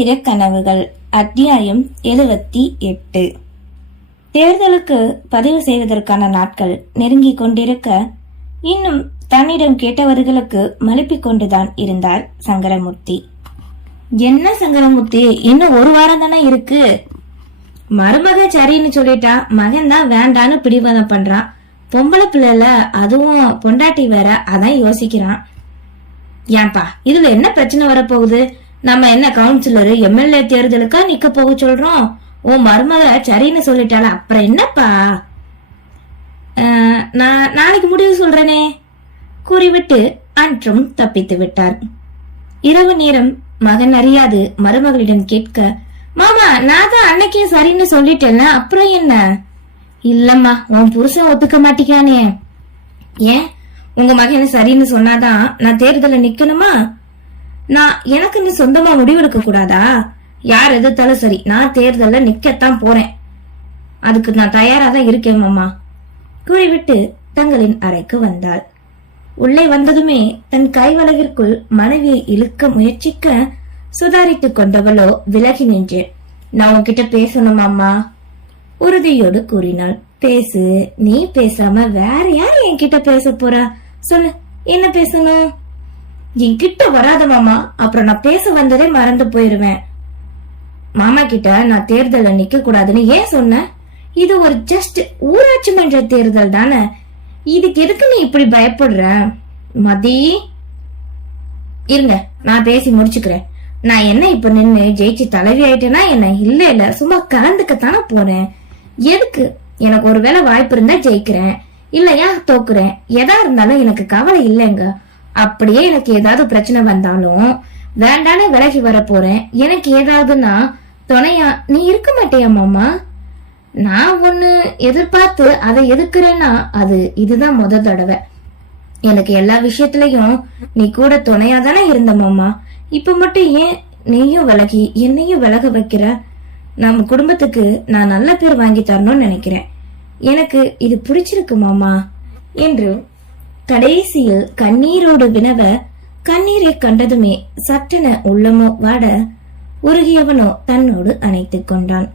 கனவுகள் அத்தியாயம் 78. தேர்தலுக்கு பதிவு செய்வதற்கான நாட்கள் நெருங்கிக் கொண்டிருக்க இன்னும் தன்னிடம் கேட்டவர்களுக்கு மழுப்பிக் கொண்டுதான் இருந்தார் சங்கரமூர்த்தி. என்ன சங்கரமூர்த்தி, இன்னும் ஒரு வாரம் தானே இருக்கு. மருமக சரின்னு சொல்லிட்டா, மகன் தான் வேண்டான்னு பிடிவாதம் பண்றான். பொம்பளை பிள்ளைல, அதுவும் பொண்டாட்டி வேற, அதான் யோசிக்கிறான். ஏன்பா, இதுல என்ன பிரச்சனை வரப்போகுது? நம்ம என்ன கவுன்சிலரு எம்எல்ஏ தேர்தலுக்கா நிக்க போக சொல்றோம்? உன் மருமக சரின்னு சொல்லிட்டால, அப்புறம் என்னப்பா? நான் நாளைக்கு முடிவு சொல்றேனே கூறிவிட்டு அன்றும் தப்பித்து விட்டார். இரவு நேரம் மகன் அறியாது மருமகளிடம் கேட்க, மாமா நான் தான் அன்னைக்கே சரின்னு சொல்லிட்டேன்னா அப்புறம் என்ன? இல்லம்மா, உன் புருஷன் ஒத்துக்க மாட்டேங்கானே. ஏன், உங்க மகன் சரின்னு சொன்னாதான் நான் தேர்தல நிக்கணுமா? நான் எனக்குன்னு சொந்தமா முடிவெடுக்க கூடாதா? யார் எதிர்த்தாலும் சரி, நான் தேர்தல்ல நிக்கத்தான் போறேன். அதுக்கு நான் தயாரா தான் இருக்கேன் மாமா கூறிவிட்டு தங்களின் அறைக்கு வந்தாள். உள்ளே வந்ததுமே தன் கைவளவிற்குள் மனைவியை இழுக்க முயற்சிக்க சுதாரித்துக் கொண்டவளோ விலகி நின்று, நான் உன்கிட்ட பேசணும் அம்மா உறுதியோடு கூறினாள். பேசு, நீ பேசாம வேற யார் என்கிட்ட பேச போறா? சொல்லு, என்ன பேசணும்? என்கிட்ட வராத மாமா, அப்புறம் நான் பேச வந்ததே மறந்து போயிருவேன். மாமா கிட்ட நான் தேர்தல நிக்க கூடாதுன்னு ஏன் சொன்ன? இது ஒரு ஜஸ்ட் ஊராட்சி மன்ற தேர்தல் தானே, இதுக்கு எதுக்கு நீ இப்படி பயப்படுற? மதி, இருங்க, நான் பேசி முடிச்சுக்கிறேன். நான் என்ன இப்ப நின்னு ஜெயிச்சு தலைவி ஆயிட்டேன்னா என்ன? இல்ல இல்ல, சும்மா கலந்துக்கத்தானே போறேன். எதுக்கு? எனக்கு ஒருவேளை வாய்ப்பு இருந்தா ஜெயிக்கிறேன், இல்லையா தோக்குறேன். எதா இருந்தாலும் எனக்கு கவலை இல்லைங்க. அப்படியே எனக்கு ஏதாவது பிரச்சனை வந்தாலும் வேண்டானே விலகி வர போறேன். எனக்கு ஏதாவதுன்னா துணையா நீ இருக்க மாட்டியா மாமா? நான் ஒண்ணு எதிர்பார்த்து அதை எதுக்குறேன்னா அது இதுதான் முத தடவை. எனக்கு எல்லா விஷயத்திலயும் நீ கூட துணையா தானே இருந்த மாமா. இப்ப மட்டும் ஏன் நீயும் விலகி என்னையும் விலக வைக்கிற? நம்ம குடும்பத்துக்கு நான் நல்ல பேர் வாங்கி தரணும்னு நினைக்கிறேன். எனக்கு இது பிடிச்சிருக்கு மாமா என்று கடைசியில் கண்ணீரோடு வினவ, கண்ணீரை கண்டதுமே சட்டென உள்ளமோ வாட உருகியவனோ தன்னோடு அணைத்துக் கொண்டான்.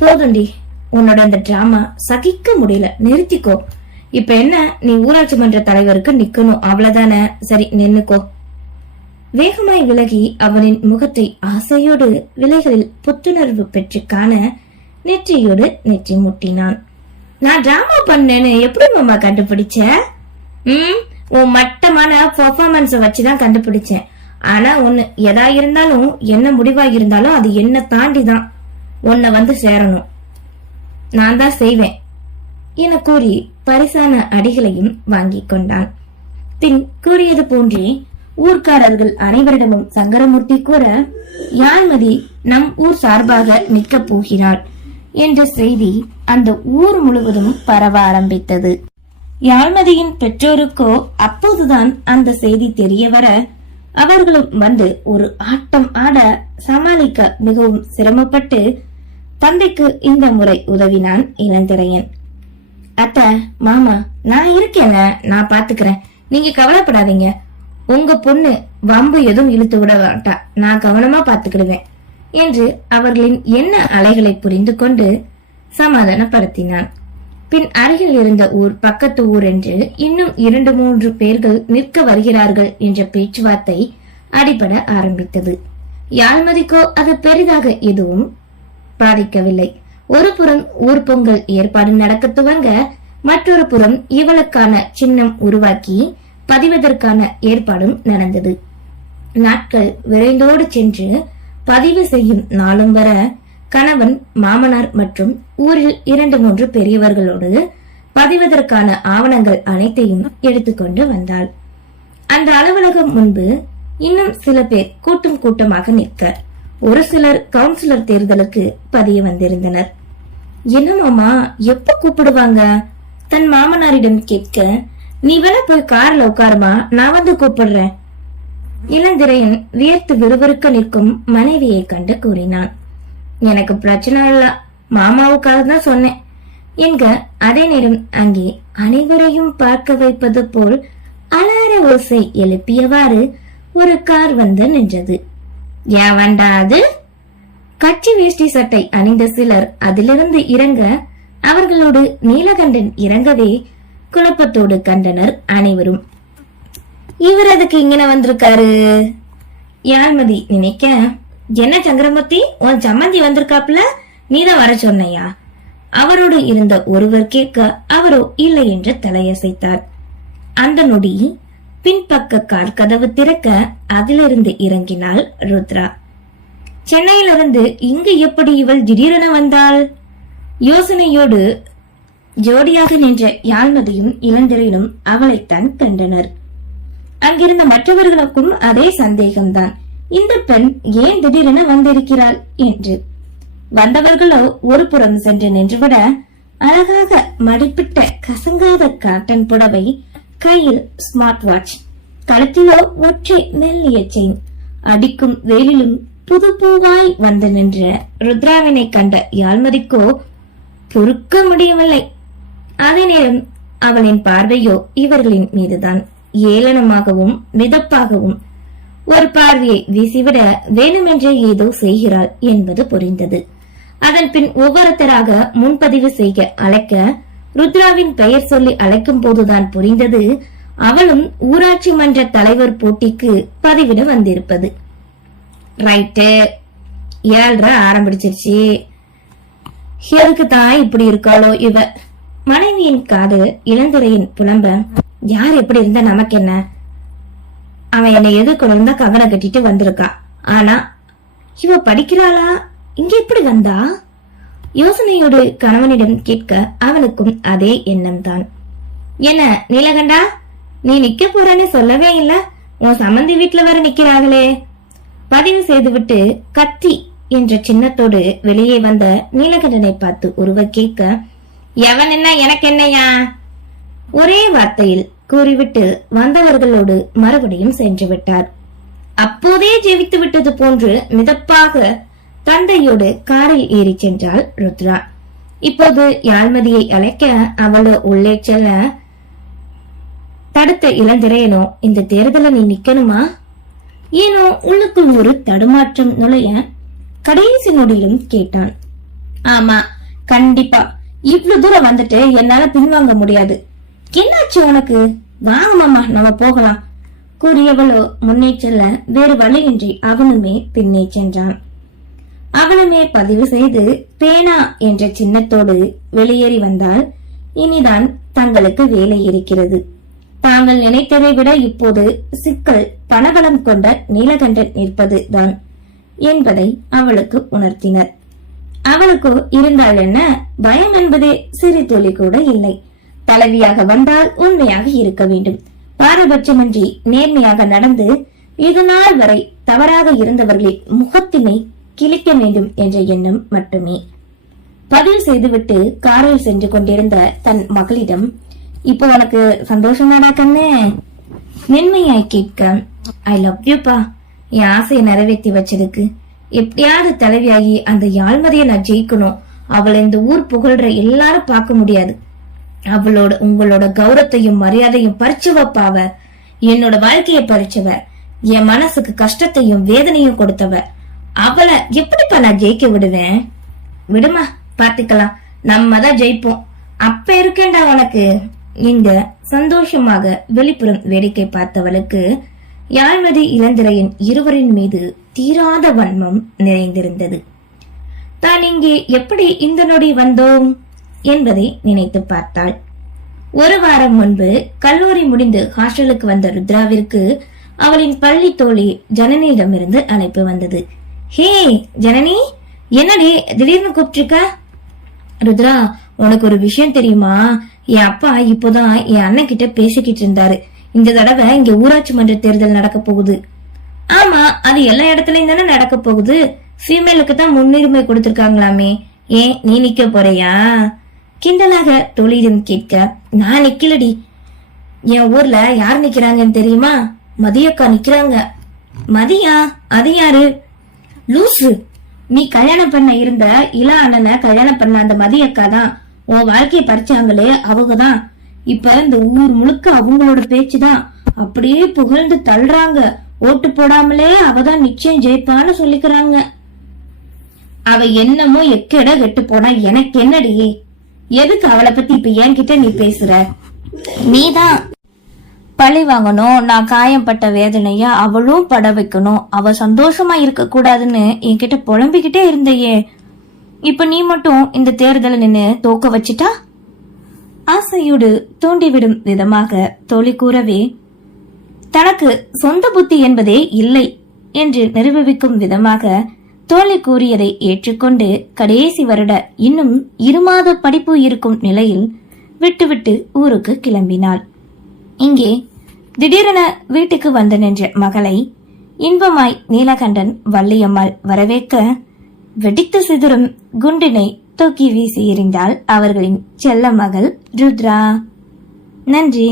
போதுண்டி, உன்னோட அந்த டிராமா சகிக்க முடியல, நிறுத்திக்கோ. இப்ப என்ன, நீ ஊராட்சி மன்ற தலைவருக்கு நிக்கணும், அவ்வளவுதானே? சரி, நின்னுக்கோ. வேகமாய் விலகி அவனின் முகத்தை ஆசையோடு விலைகளில் புத்துணர்வு பெற்று காண நெற்றியோடு நெற்றி முட்டினான். நான் டிராமா பண்ணேன்னு எப்படி மாமா கண்டுபிடிச்ச? உன் மட்டமான பெர்ஃபார்மன்ஸ வச்சுதான் கண்டுபிடிச்சேன். ஆனா ஒண்ணு, எதா இருந்தாலும் என்ன முடிவா இருந்தாலும் அது என்ன தாண்டிதான் உன்னை வந்து சேரணும். நான் தான் செய்வேன் என கூறி பரிசான அடிகளையும் வாங்கி கொண்டான். பின் கூறியது போன்றே ஊர்க்காரர்கள் அனைவரிடமும் சங்கரமூர்த்தி கூற, யாழ்மதி நம் ஊர் சார்பாக நிற்க போகிறாள் என்ற செய்தி அந்த ஊர் முழுவதும் பரவ ஆரம்பித்தது. யாழ்மதியின் பெற்றோருக்கோ அப்போதுதான் அந்த செய்தி தெரிய வர, அவர்களும் வந்து ஒரு ஆட்டம் ஆட சமாளிக்க மிகவும் சிரமப்பட்டு தந்தைக்கு இந்த முறை உதவினான் இளந்திரையன். அத்த, மாமா, நான் இருக்கேன, நான் பாத்துக்கிறேன், நீங்க கவலைப்படாதீங்க. உங்க பொண்ணு வம்பு எதுவும் இழுத்து விட மாட்டா, நான் கவனமா பாத்துக்கிடுவேன் என்று அவர்களின் என்ன அலைகளை புரிந்து கொண்டு சமாதானப்படுத்தினான். பின் அருகில் இருந்த ஊர் பக்கத்து ஊர் என்று இன்னும் 2-3 பேர்கள் நிற்க வருகிறார்கள் என்ற பேச்சுவார்த்தை அடிபட ஆரம்பித்தது. யாழ்மதிக்கோ அது பெரிதாக எதுவும் பாதிக்கவில்லை. ஒரு புறம் ஊர் பொங்கல் ஏற்பாடு நடக்க துவங்க, மற்றொரு புறம் இவளுக்கான சின்னம் உருவாக்கி பதிவதற்கான ஏற்பாடும் நடந்தது. நாட்கள் விரைந்தோடு சென்று பதிவு செய்யும் நாளும் வர, கணவன், மாமனார் மற்றும் ஊரில் 2-3 பெரியவர்களோடு பதிவதற்கான ஆவணங்கள் அனைத்தையும் எடுத்துக்கொண்டு வந்தாள். அந்த அலுவலகம் முன்பு இன்னும் சில பேர் கூட்டம் கூட்டமாக நிற்க, ஒரு சிலர் கவுன்சிலர் தேர்தலுக்கு பதிய வந்திருந்தனர். என்ன மாமா, எப்ப கூப்பிடுவாங்க? தன் மாமனாரிடம் கேட்க, நீ வேணா போய் கார்ல உட்காருமா, நான் வந்து கூப்பிடுறேன். இளந்திரையன் வியர்த்து விறுவிறுக்க நிற்கும் மனைவியை கண்டு கூறினான். எனக்கு பிரச்சனை இல்ல, மாமாவுக்காக தான் சொன்னேன் என்க அதே நேரம் அங்கே அனைவரையும் பார்க்க வைப்பது போல் அலார ஓசை எழுப்பியவாறு ஒரு கார் வந்து நின்றது. ஏன் வேண்டாது கட்சி வேஷ்டி சட்டை அணிந்த சிலர் அதிலிருந்து இறங்க, அவர்களோடு நீலகண்டன் இறங்கவே குழப்பத்தோடு கண்டனர் அனைவரும். இவர் அதுக்கு இங்கன வந்திருக்காரு? யாழ்மதி நினைக்க, என்ன சங்கரமூர்த்தி, உன் சம்மந்தி வந்திருக்காப்ல, நீதான் வர சொன்னையா? அவரோடு இருந்த ஒருவர் கேட்க, அவரோ இல்லை என்று தலையசைத்தார். அந்த நொடி பின்பக்க கார் கதவு திறக்க, அதிலிருந்து இறங்கினாள் ருத்ரா. சென்னையிலிருந்து இங்கு எப்படி இவள் திடீரென வந்தாள்? யோசனையோடு ஜோடியாக நின்ற யாழ்மதியும் இளந்திரையிலும் அவளைத்தான் கண்டனர். அங்கிருந்த மற்றவர்களுக்கும் அதே சந்தேகம்தான், இந்த பெண் ஏன் திடீரென வந்திருக்கிறாள் என்று. வந்தவர்களோ ஒரு புறம் சென்று நின்றுவிட, அழகாக மடிப்பிட்ட கசங்காத காட்டன் புடவை, கையில் ஸ்மார்ட் வாட்ச், கழுத்திலோ ஒற்றை மெல்லிய செயின், அடிக்கும் வேலிலும் புது பூவாய் வந்து நின்ற ருத்ராவினை கண்ட யாழ்மதிக்கோ பொறுக்க முடியவில்லை. அதே நேரம் அவளின் பார்வையோ இவர்களின் மீதுதான். ஏளனமாகவும் மிதப்பாகவும் ஒரு பார்வையை வீசிவிட வேணுமென்றே ஏதோ செய்கிறாள் என்பது புரிந்தது. அதன் பின் ஒவ்வொருத்தராக முன்பதிவு செய்ய அழைக்க, ருத்ராவின் பெயர் சொல்லி அழைக்கும் போதுதான் புரிந்தது, அவளும் ஊராட்சி மன்ற தலைவர் போட்டிக்கு பதிவிட வந்திருப்பது. ரைட்டு, 7:30 ஆரம்பிச்சிருச்சு. எதுக்கு தான் இப்படி இருக்காளோ இவ? மனைவியின் காது இளந்துரையின் புலம்ப, யார் எப்படி இருந்தா நமக்கு என்ன? அவன் என்னை எதிர்கொள்ள கவனை கட்டிட்டு வந்திருக்கா. ஆனா இவ படிக்கிறாளா? இங்க எப்படி வந்தா? யோசனையோடு கணவனிடம் கேட்க, அவனுக்கும் அதே எண்ணம் தான். என்ன நீலகண்டா, நீ நிக்க போறன்னு சொல்லவே இல்ல? உன் சம்மந்தி வீட்டுல வர நிக்கிறாங்களே. பதிவு செய்துவிட்டு கத்தி என்ற சின்னத்தோடு வெளியே வந்த நீலகண்டனை பார்த்து ஒருவர் கேட்க, எவன் என்ன எனக்கு என்னையா? ஒரே வார்த்தையில் கூறிவிட்டு வந்தவர்களோடு மறுபடியும் சென்று விட்டார். அப்போதே ஜெயித்து விட்டது போன்று மிதப்பாக தந்தையோடு காரில் ஏறி சென்றாள் ருத்ரா. இப்போது யாழ்மதியை அழைக்க, அவளோ உள்ளே செல்ல தடுத்த இளந்திரையனோ, இந்த தேர்தல நீ நிக்கணுமா? ஏனோ உள்ளுக்குள் ஒரு தடுமாற்றம் நுழைய கடைசி நொடியிலும் கேட்டான். ஆமா, கண்டிப்பா. இவ்வளவு தூரம் வந்துட்டு என்னால பின்வாங்க முடியாது. என்னாச்சு உனக்கு? வாங்க மாமா, நம்ம போகலாம் கூறியவளோ முன்னே செல்ல, வேறு வழியின்றி அவனுமே பின்னே சென்றான். அவனுமே பதிவு செய்து பேனா என்ற சின்னத்தோடு வெளியேறி வந்தால், இனிதான் தங்களுக்கு வேலை இருக்கிறது. தாங்கள் நினைத்ததை விட இப்போது சிக்கல் பணபலம் கொண்ட நீலகண்டன் நிற்பது தான் என்பதை அவளுக்கு உணர்த்தினர். அவளுக்கோ இருந்தால் என்ன, பயம் என்பதே சிறு துளி கூட இல்லை. தலைவியாக வந்தால் உண்மையாக இருக்க வேண்டும். பாரபட்சமின்றி நேர்மையாக நடந்து இது நாள் வரை தவறாக இருந்தவர்களின் முகத்தினை கிழிக்க வேண்டும் என்ற எண்ணம் மட்டுமே. பதிவு செய்துவிட்டு காரில் சென்று கொண்டிருந்த தன் மகளிடம், இப்போ உனக்கு சந்தோஷமாடா கண்ணு? மென்மையாய் கேட்க, ஐ லவ் யூப்பா. என் ஆசையை நிறைவேற்றி வச்சதுக்கு எப்படியாவது தலைவியாகி அந்த யாழ்மதியை நான் ஜெயிக்கணும். அவளை இந்த ஊர் புகழ்ற எல்லாரும் பார்க்க முடியாது. அவளோட உங்களோட கௌரவத்தையும் மரியாதையும் பறிச்சவப்பாவ. என்னோட வாழ்க்கையை பறிச்சவ, என் மனசுக்கு கஷ்டத்தையும் வேதனையும் கொடுத்தவ. அவளை எப்படிப்பா நான் ஜெயிக்க விடுவேன்? விடுமா, பாத்துக்கலாம், நம்ம தான் ஜெயிப்போம். அப்ப இருக்கேண்டா உனக்கு. இங்க சந்தோஷமாக வெளிப்புறம் வேடிக்கை பார்த்தவளுக்கு யாழ்மதி இளந்திரையின் இருவரின் மீது தீராத வன்மம் நிறைந்திருந்தது. தான் இங்கே எப்படி இந்த நொடி வந்தோம் என்பதை நினைத்து பார்த்தாள். ஒரு வாரம் முன்பு கல்லூரி முடிந்து ஹாஸ்டலுக்கு வந்த ருத்ராவிற்கு அவளின் பள்ளி தோழி ஜனனியிடமிருந்து அழைப்பு வந்தது. ஹே ஜனனி, என்னடி திடீர்னு கூப்பிட்டிருக்க? ருத்ரா, உனக்கு ஒரு விஷயம் தெரியுமா? என் அப்பா இப்போதான் என் அண்ணன் கிட்ட பேசிக்கிட்டு இருந்தாரு. இந்த தடவை இங்க ஊராட்சி மன்ற தேர்தல் நடக்க போகுது. ஆமா, அது எல்லா இடத்துலயும் தானே நடக்க போகுது. ஃபீமேலுக்கு தான் முன்னுரிமை கொடுத்திருக்காங்களாமே. ஏன் நீ நிக்க போறியா? கிண்டலாக தோழியிடம் கேட்க, நான் நிக்கலடி. என் ஊர்ல யார் நிக்கிறாங்கன்னு தெரியுமா? மதியக்கா நிக்கிறாங்க. மதியா? அது யாரு? லூசு, நீ கல்யாணம் பண்ண இருந்த இள அண்ணனை கல்யாணம் பண்ண அந்த மதியக்கா தான். உன் வாழ்க்கையை பறிச்சாங்களே அவங்கதான். இப்ப இந்த ஊர் முழுக்க அவங்களோட பேச்சுதான். அப்படியே புகழ்ந்து தள்ளுறாங்க. ஓட்டு போடாமலே அவதான் நிச்சயம் ஜெயிப்பான்னு சொல்லிக்கிறாங்க. அவ என்னமோ எக்கட கெட்டு போனா எனக்கு என்னடி? எதுக்கு அவளை பத்தி இப்ப என்கிட்ட நீ பேசுற? நீதான் பழி வாங்கணும், நான் காயம்பட்ட வேதனைய அவளும் பட வைக்கணும், அவ சந்தோஷமா இருக்க கூடாதுன்னு என்கிட்ட புலம்பிக்கிட்டே இருந்தையே. இப்ப நீ மட்டும் இந்த தேர்தல நின்னு தோக்க வச்சிட்டா? ஆசையோடு தூண்டிவிடும் விதமாக தோழி கூறவே, தனக்கு சொந்த புத்தி என்பதே இல்லை என்று நிரூபிக்கும் விதமாக தோழி கூறியதை ஏற்றுக்கொண்டு கடைசி வருட இன்னும் 2 மாத படிப்பு இருக்கும் நிலையில் விட்டுவிட்டு ஊருக்கு கிளம்பினாள். இங்கே திடீரென வீட்டுக்கு வந்து நின்ற மகளை இன்பமாய் நீலகண்டன் வள்ளியம்மாள் வரவேற்க வெடித்து சிதறும் குண்டினை தூக்கி வீசி எறிந்தாள் அவர்களின் செல்ல மகள் ருத்ரா. நன்றி.